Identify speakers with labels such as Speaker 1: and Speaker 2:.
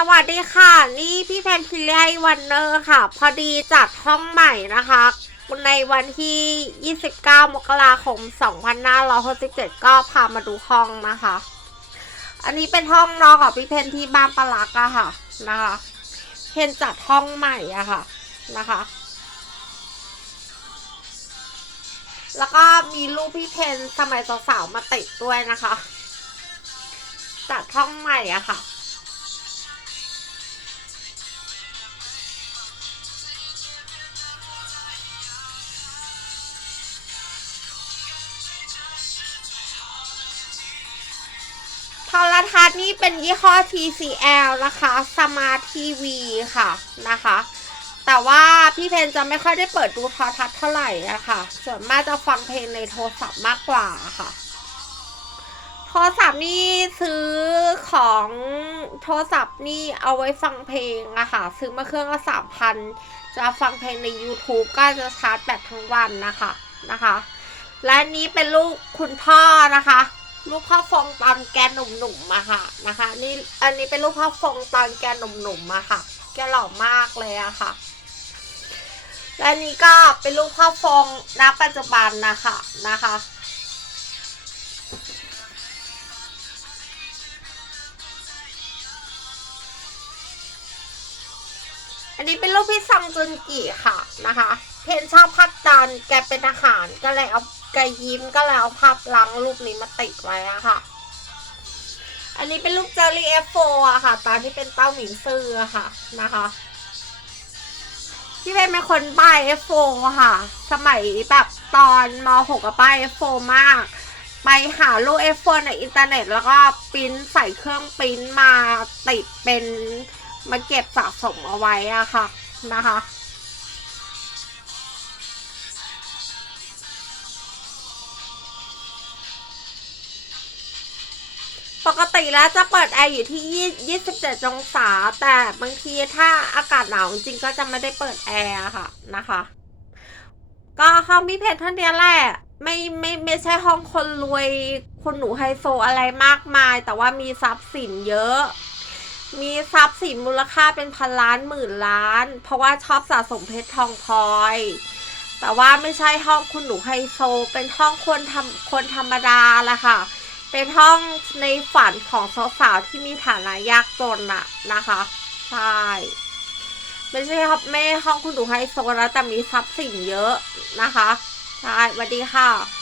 Speaker 1: สวัสดีค่ะ นี่พี่แพนพิไลวันเนอร์ค่ะ พอดีจัดห้องใหม่นะคะ ในวันที่ 29 มกราคม 2567 ก็พามาดูห้องนะคะ อันนี้เป็นห้องนอนของพี่เพนที่บ้านปะลักอะค่ะนะคะ เพนจัดห้องใหม่อะค่ะนะคะ แล้วก็มีรูปพี่เพนสมัยสาวๆมาติดด้วยนะคะ จัดห้องใหม่อะค่ะ โทรทัศน์นี่เป็นยี่ห้อ TCL นะคะ Smart TV ค่ะนะคะ แต่ว่าพี่เพนจะไม่ค่อยได้เปิดดูโทรทัศน์เท่าไหร่นะคะส่วนมากจะฟังเพลงในโทรศัพท์มากกว่าค่ะโทรศัพท์นี่ซื้อของโทรศัพท์นี่เอาไว้ฟังเพลงอะค่ะ ซื้อมาเครื่องละสามพันจะฟังเพลงใน YouTube ก็จะชาร์จแบตทั้งวันนะคะนะคะ และนนี้เป็นลูกคุณพ่อนะคะ ลูกพ่อฟงตอนแกหนุ่มๆมาค่ะนะคะ นี่อันนี้เป็นลูกพ่อฟงตอนแกหนุ่มๆมาค่ะ แกหล่อมากเลยอะค่ะ และนี้ก็เป็นลูกพ่อฟงณปัจจุบันนะคะนะคะ อันนี้เป็นรูปพี่ซังจุนกิค่ะนะคะ เพนชอบภาพจันแกเป็นทหารก็เลยเอาแกยิ้มก็เลยเอาภาพลังรูปนี้มาติดไว้อะค่ะอันนี้เป็นรูปเจอรี่เอฟโฟอะค่ะตอนที่เป็นเต้าหมิงซื่อค่ะนะคะพี่เพนเป็นคนป้าย F4 ค่ะ สมัยแบบตอนม .6 กับป้าย F4 มาก ไปหารูป F4 ในอินเทอร์เน็ต แล้วก็ปริ้นใส่เครื่องปริ้นมาติดเป็น มาเก็บสะสมเอาไว้อะค่ะนะคะ ปกติแล้วจะเปิดแอร์อยู่ที่ 27 องศา แต่บางทีถ้าอากาศหนาวจริงก็จะไม่ได้เปิดแอร์ค่ะนะคะ ก็ห้องพี่เพชรท่านเดียวแหละไม่ไม่ไม่ใช่ห้องคนรวยคนหนูไฮโซอะไรมากมาย แต่ว่ามีทรัพย์สินเยอะ มีทรัพย์สินมูลค่าเป็นพันล้านหมื่นล้าน เพราะว่าชอบสะสมเพชรทองพลอย แต่ว่าไม่ใช่ห้องคุณหนูไฮโซ เป็นห้องคนทำคนธรรมดาแหละค่ะ เป็นห้องในฝันของสาวๆที่มีฐานะยากจนอะนะคะใช่ไม่ใช่ครับไม่ห้องคุณหนูไฮโซแล้วแต่มีทรัพย์สินเยอะนะคะใช่สวัสดีค่ะ